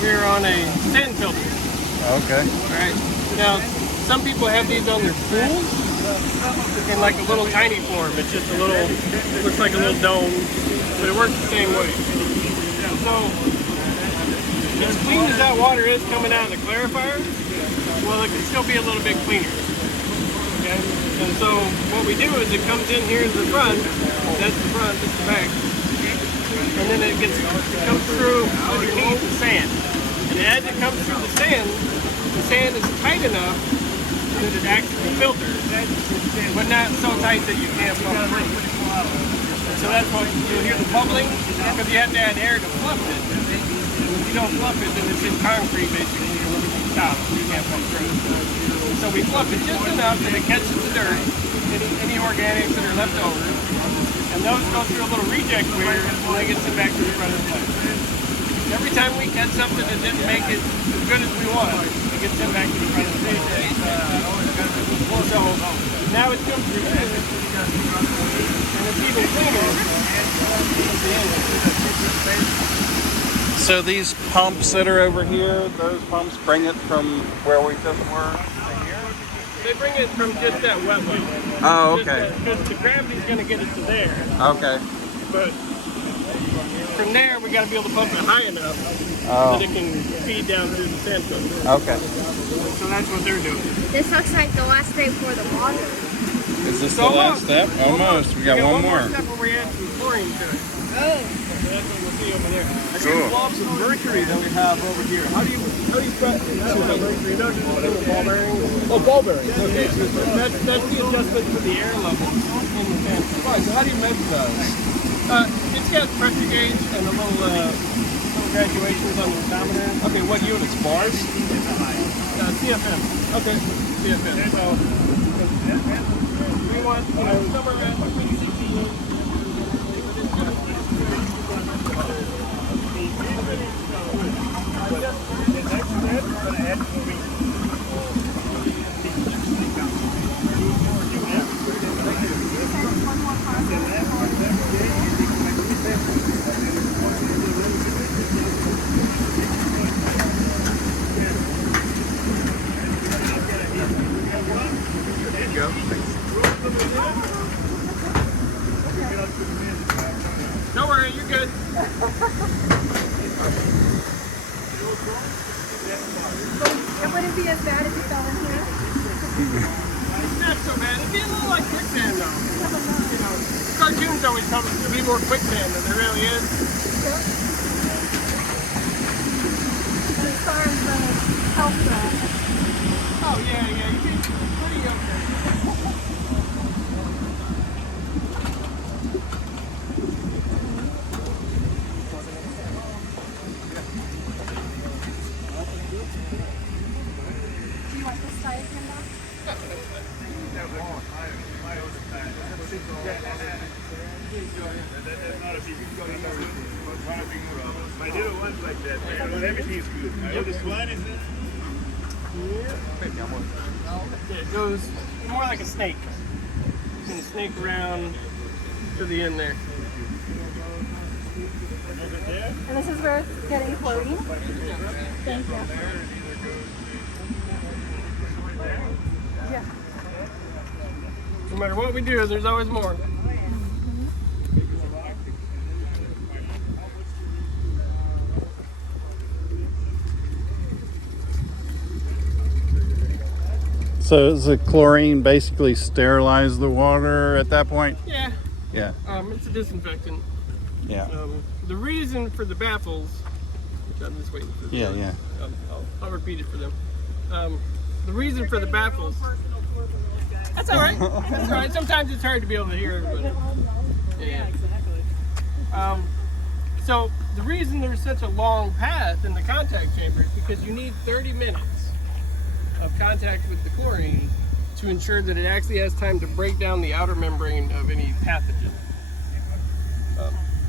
we're on a sand filter. Okay. Alright. Now, some people have these on their pools in like a little tiny form. It's just a little, looks like a little dome, but it works the same way. So, as clean as that water is coming out of the clarifier, well, it can still be a little bit cleaner. Okay? And so, what we do is it comes in here to the front, that's the front, that's the back, and then it comes through underneath the sand. And as it comes through the sand is tight enough that it actually filters, but not so tight that you can't pump through. So that's what you'll hear the bubbling, because you have to add air to fluff it. And if you don't fluff it, then it's in concrete basically, and when it stops, you can't pump through. So we fluff it just enough that it catches the dirt, any organics that are left over, and those go through a little reject weir and they get sent back to the front of the plant. Every time we catch something that didn't make it as good as we want, it gets sent back to the front of the plant. So now it's come through here, and it's even cleaner at the end. So these pumps that are over here, those pumps bring it from where we just were to here? They bring it from just that wet one. Oh, okay. Because the gravity's going to get it to there. Okay. But from there, we got to be able to pump it high enough that it can feed down through the sand filter. Okay. So that's what they're doing. This looks like the last day for the water. Is this the last step? Almost. We got one more. step where we add some chlorine to it. Oh. So that's what we'll see over there. I see the blobs of mercury that we have over here. How do you prep Mercury, those are the ball bearings. Oh, ball bearings. Okay. That's the adjustment for the air level in the sand filter. Right, so how do you measure those? It's got pressure gauge and a little graduations on the thermometer. Okay, what units? Bars? CFM. Okay. CFM. So we want somewhere around 60. Don't worry, you're good. It wouldn't be as bad if you fell in here. It's not so bad. It'd be a little like quicksand though. You know, cartoons always tell us to be more quicksand than there really is. But as far as the health goes, Oh yeah, you'd be pretty okay. do you want this side turned off? My little one's like that. Everything is good. This one is Yeah, it goes more like a snake. It's gonna snake around to the end there. And this is where it's getting chlorine. Thank you. Yeah. No matter what we do, there's always more. So does the chlorine basically sterilize the water at that point? Yeah. Yeah. It's a disinfectant. Yeah. The reason for the baffles, which I'm just waiting for. Yeah. I'll repeat it for them. The reason for the baffles. That's all right. That's all right. Sometimes it's hard to be able to hear everybody. Yeah, exactly. So the reason there's such a long path in the contact chamber is because you need 30 minutes of contact with the chlorine to ensure that it actually has time to break down the outer membrane of any pathogen.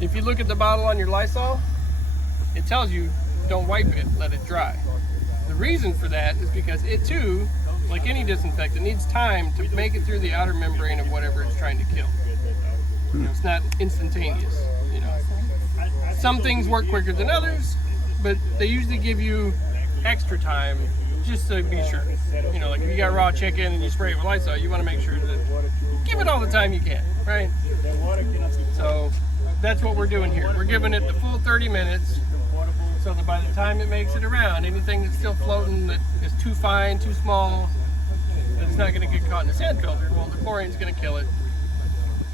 If you look at the bottle on your Lysol, it tells you don't wipe it, let it dry. The reason for that is because it too, like any disinfectant, needs time to make it through the outer membrane of whatever it's trying to kill. You know, it's not instantaneous. You know, some things work quicker than others. but they usually give you extra time just to be sure. You know, like if you got raw chicken and you spray it with Lysol, you want to make sure that give it all the time you can, right? So that's what we're doing here. We're giving it the full 30 minutes so that by the time it makes it around, anything that's still floating that is too fine, too small, that's not going to get caught in the sand filter, well, the chlorine's going to kill it.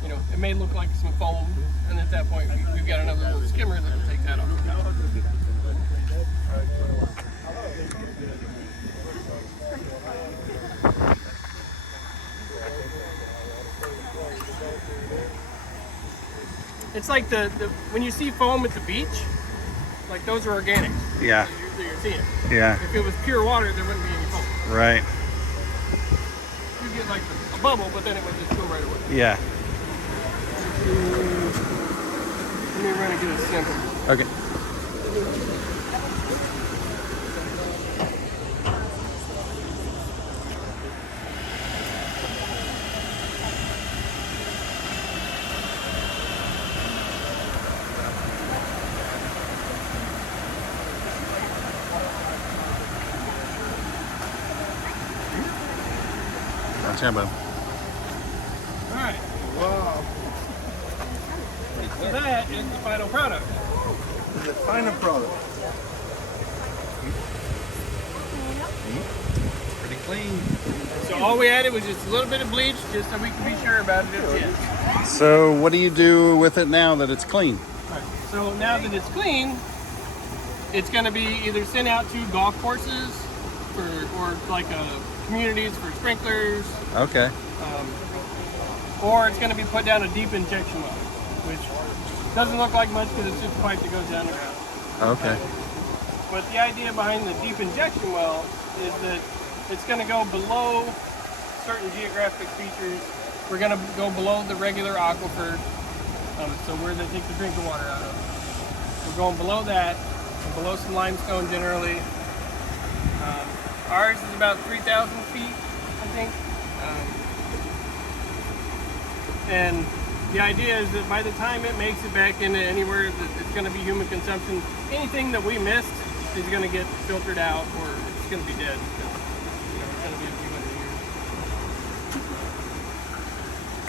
You know, it may look like some foam, and at that point, we've got another little skimmer that will take that off. It's like the when you see foam at the beach, like those are organic. Yeah. Usually you're seeing. Yeah. If it was pure water, there wouldn't be any foam. Right. You get like a bubble, but then it would just go right away. Yeah. Let me run and get a sample. Okay. Gotcha, bud. Alright. Wow. So that is the final product. The final product. Pretty clean. So all we added was just a little bit of bleach, just so we can be sure about it at the end. So what do you do with it now that it's clean? Right. So now that it's clean, it's going to be either sent out to golf courses or like communities for sprinklers, Okay. or it's going to be put down a deep injection well, which doesn't look like much because it's just a pipe that goes down the ground. Okay. But the idea behind the deep injection well is that it's going to go below certain geographic features. We're going to go below the regular aquifer, so where they take the drinking water out of. We're going below that, and below some limestone generally. Ours is about 3,000 feet, I think. And the idea is that by the time it makes it back into anywhere that it's going to be human consumption, anything that we missed is going to get filtered out, or it's going to be dead. Because, you know, it's going to be a few hundred years.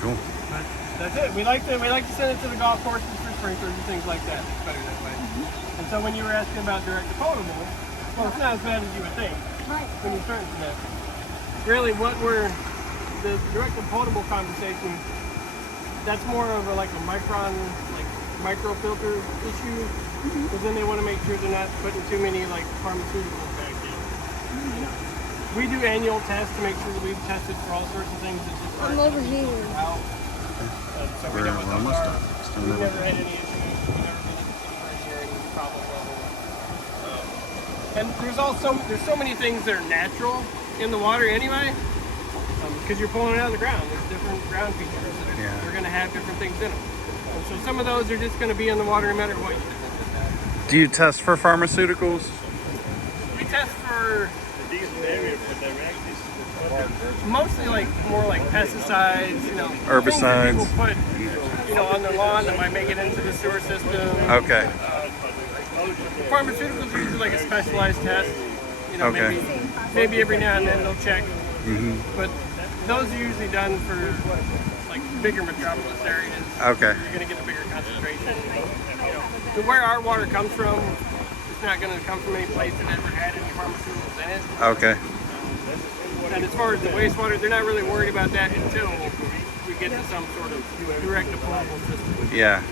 Cool. But that's it. We like to send it to the golf courses for sprinklers and things like that. It's better that way. And so when you were asking about direct to potable, well, it's not as bad as you would think when you're starting to that. Really, the direct to potable conversation, that's more of like a micro filter issue, because then they want to make sure they're not putting too many like pharmaceuticals back in. We do annual tests to make sure that we've tested for all sorts of things that just aren't over here. out. So we know what those are. We've never had any issues. We've never been anywhere near any problem level. And there's so many things that are natural in the water anyway, because you're pulling it out of the ground. There's different ground features that are going to have different things in them. And so some of those are just going to be in the water no matter what you do. Do you test for pharmaceuticals? We test for mostly more like pesticides, Herbicides. Things that people put, on their lawn that might make it into the sewer system. Okay. Pharmaceuticals are usually like a specialized test. Okay. Maybe every now and then they'll check. Mm-hmm. But those are usually done for like bigger metropolis areas. Okay. You're going to get a bigger concentration. But where our water comes from, it's not going to come from any place that ever had any pharmaceuticals in it. Okay. And as far as the wastewater, they're not really worried about that until we get to some sort of direct to potable system. Yeah.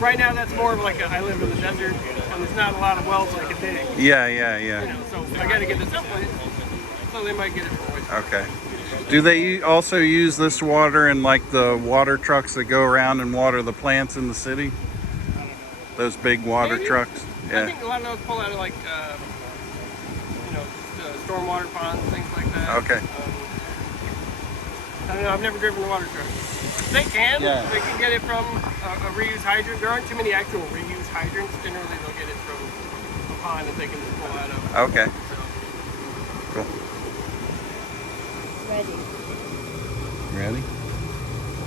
Right now, that's more of like I live in the desert, and there's not a lot of wells I can dig. Yeah. So I got to get to someplace, so they might get it for wastewater. Okay. Do they also use this water in like the water trucks that go around and water the plants in the city? Those big water Maybe. trucks? I think a lot of those pull out of like, stormwater ponds, things like that. Okay. I don't know, I've never driven a water truck. They can. Yeah. They can get it from a reused hydrant. There aren't too many actual reused hydrants. Generally, they'll get it from a pond that they can just pull out of. Okay. So, Cool. Ready. Ready?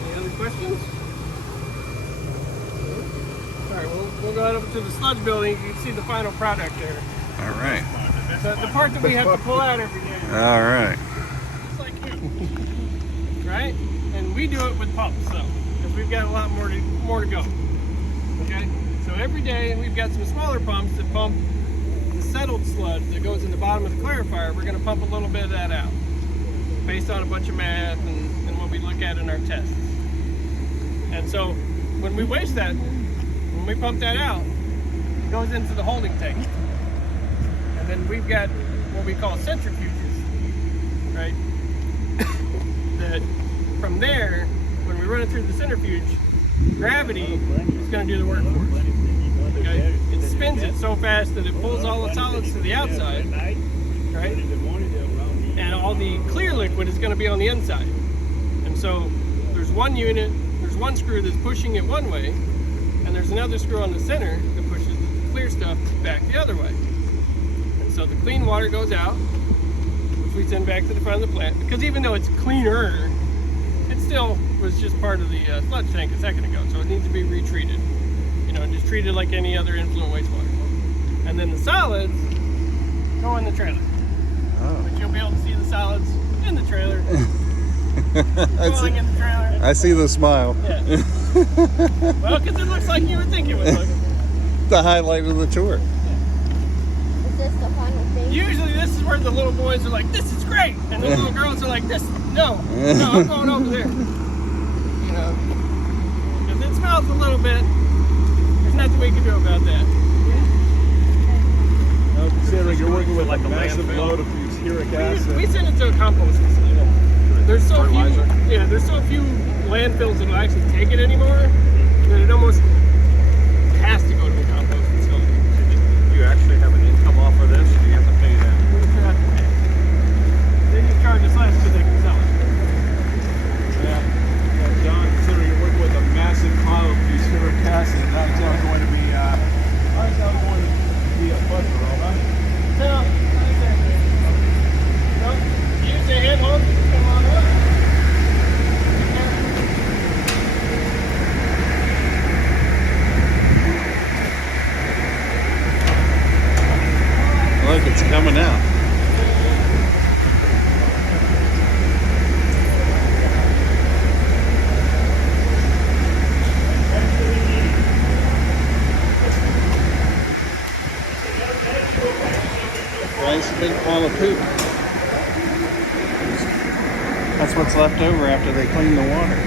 any other questions? Alright, we'll go up to the sludge building. You can see the final product there. All right. The part that we have to pull out every day. All right. Just like you. Right? And we do it with pumps, though, because we've got a lot more to go. Okay? So every day we've got some smaller pumps that pump the settled sludge that goes in the bottom of the clarifier. We're going to pump a little bit of that out based on a bunch of math and what we look at in our tests. And so when we waste that, when we pump that out, it goes into the holding tank. And then we've got what we call centrifuges, right? That from there, when we run it through the centrifuge, gravity is going to do the work for us. Okay? It spins it so fast that it pulls all the solids to the outside, right? And all the clear liquid is going to be on the inside. And so there's one unit, there's one screw that's pushing it one way, and there's another screw on the center that pushes the clear stuff back the other way. And so the clean water goes out, which we send back to the front of the plant, because even though it's cleaner, it still was just part of the sludge tank a second ago, so it needs to be retreated. You know, just treated like any other influent wastewater. And then the solids go in the trailer. Oh. But you'll be able to see the solids in the trailer. Falling in the trailer. I see the smile. Yeah. Well, because it looks like you would think it would look. The highlight of the tour. Is this the final thing? Usually this is where the little boys are like, this is great. And the little girls are like, no, I'm going over there. You know, because it smells a little bit. There's nothing we can do about that. Now, considering you're working with like a massive load of uric acid. We send it to a compost facility. There's so few landfills that will actually take it anymore that it almost has to go to a compost facility. Do you actually have an income off of this, or do you have to pay them? We just have to pay. They just charge us less because they can sell it. Yeah, John, considering you're working with a massive pile of uric acid, that is not going to be a pleasure, all right? No, use the handhold. Come on up. Look, it's coming out. Nice big pile of poop. That's what's left over after they clean the water.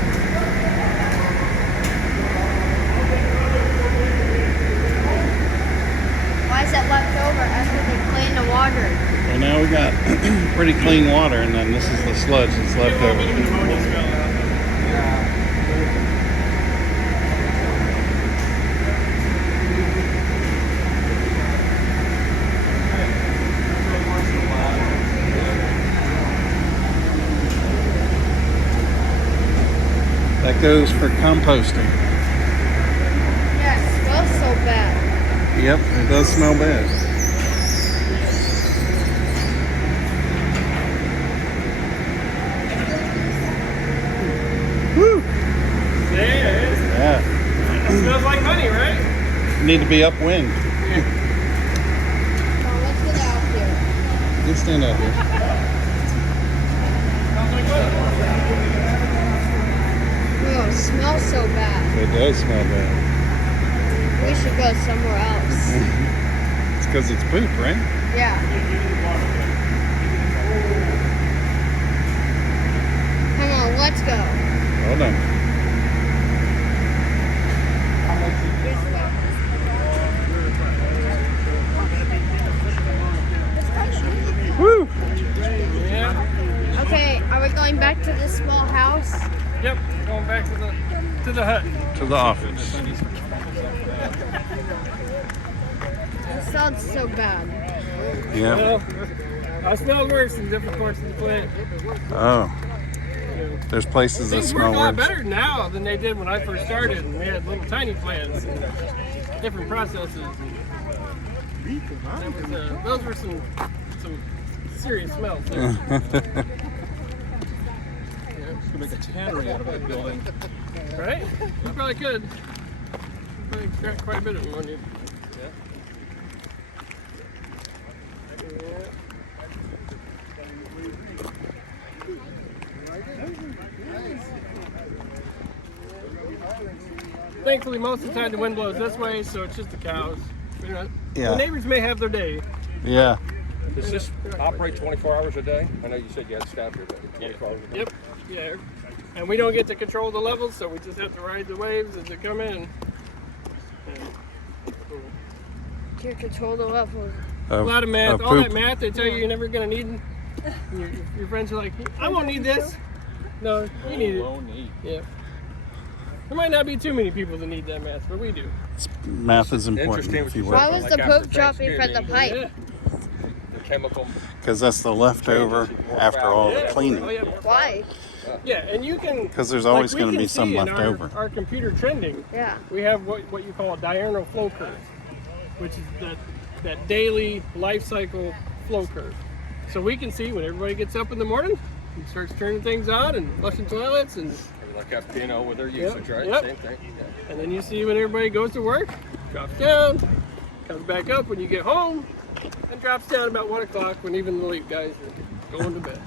Why is that left over after they clean the water? Well, now we got pretty clean water, and then this is the sludge that's left over. That goes for composting. Yeah, it smells so bad. Yep, it does smell bad. Woo! Yeah. It smells like honey, right? Need to be upwind. So let's get out here. You stand out here. Smells like honey. Oh, it smells so bad. It does smell bad. We should go somewhere else. It's because it's poop, right? Yeah. Come on, let's go. Hold on. Woo! Yeah. Okay, are we going back to the small house? Yep. Going back to the hut. To the office. It sounds so bad. Yeah. Well, I smell worse in different parts of the plant. Oh. There's places that Things smell work a lot worse. better now than they did when I first started, and we had little tiny plants and different processes. Those were some serious smells there. Could make a tannery out of that building. Right? You probably could. extract quite a bit of ammonia. Thankfully, most of the time the wind blows this way, so it's just the cows. You know, Yeah. the neighbors may have their day. Yeah. Does this operate 24 hours a day? I know you said you had staff here, but 24 hours a day? Yep. Yeah. And we don't get to control the levels, so we just have to ride the waves as they come in. Can't control the levels. A lot of math. All poop. that math they tell you you're never gonna need. Your friends are like, I won't need this. No, you need it. Yeah. There might not be too many people that need that math, but we do. Math is important Interesting if what you you work. Why said, was like the after Pope dropping from the pipe? Yeah. The chemical. Because that's the leftover after all the Oh, cleaning. yeah. Why? Yeah, and you can. Because there's always we going to can be some see in left over. Our computer trending. Yeah. We have what you call a diurnal flow curve, which is that daily life cycle flow curve. So we can see when everybody gets up in the morning and starts turning things on and flushing toilets, and Like FPNO with their usage, right? Yep. Same thing. Yeah. and then you see when everybody goes to work, drops down, comes back up when you get home, and drops down about 1 o'clock when even the late guys are going to bed.